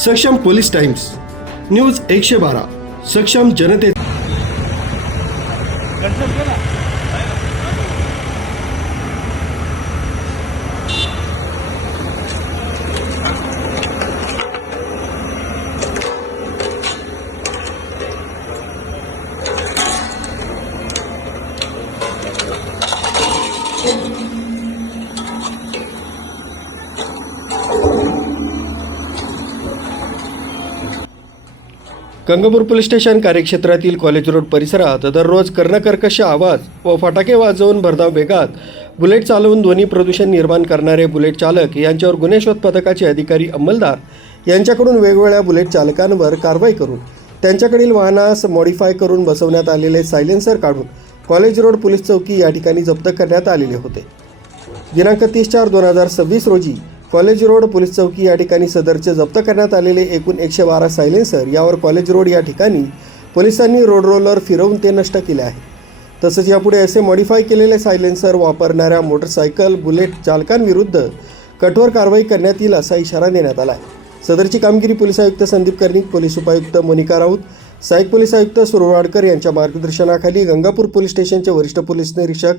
सक्षम police times, news 112, सक्षम जनते। गंगापूर पोलीस स्टेशन कार्यक्षेत्रातील कॉलेज रोड परिसरात दररोज कर्णकर्कश आवाज व फटाके वाजवून भरधाव वेगात बुलेट चालवून ध्वनी प्रदूषण निर्माण करणारे बुलेट चालक यांच्यावर गुन्हे शोध पथकाचे अधिकारी अंमलदार यांच्याकडून वेगवेगळ्या बुलेट चालकांवर कारवाई करून त्यांच्याकडील वाहनास मॉडिफाय करून बसवण्यात आलेले सायलेन्सर काढून कॉलेज रोड पोलीस चौकी या ठिकाणी जप्त करण्यात आलेले होते। दिनांक 30/4/2026 रोजी कॉलेज रोड पोलीस चौकी या ठिकाणी सदरचे जप्त करण्यात आलेले एकूण 112 सायलेन्सर यावर कॉलेज रोड या ठिकाणी पोलिसांनी रोड रोलर फिरवून ते नष्ट केले आहे। तसंच यापुढे असे मॉडिफाय केलेले सायलेन्सर वापरणाऱ्या मोटरसायकल बुलेट चालकांविरुद्ध कठोर कारवाई करण्यात येईल असा इशारा देण्यात आला आहे। सदरची कामगिरी पोलीस आयुक्त संदीप कर्णिक, पोलीस उपायुक्त मोनिका राऊत, सहाय्यक पोलीस आयुक्त सुरवाडकर यांच्या मार्गदर्शनाखाली गंगापूर पोलीस स्टेशनचे वरिष्ठ पोलीस निरीक्षक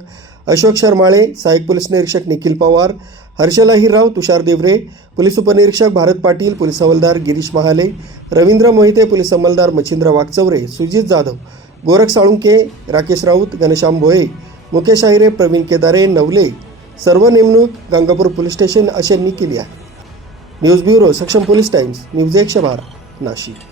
अशोक शर्माळे, सहाय्यक पोलीस निरीक्षक निखिल पवार, हर्षल अहिरराव, तुषार देवरे, पोलीस उपनिरीक्षक भारत पाटील, पोलीस हवालदार गिरीश महाले, रवींद्र मोहिते, पोलीस अंमलदार मच्छिंद्र वाघचौरे, सुजित जाधव, गोरख साळुंके, राकेश राऊत, घनश्याम भोये, मुकेश आहिरे, प्रवीण केदारे, नवले सर्व नेमणूक गंगापूर पोलीस स्टेशन अशांनी केली आहे। न्यूज ब्युरो, सक्षम पोलीस टाइम्स, न्यूज 112, नाशिक।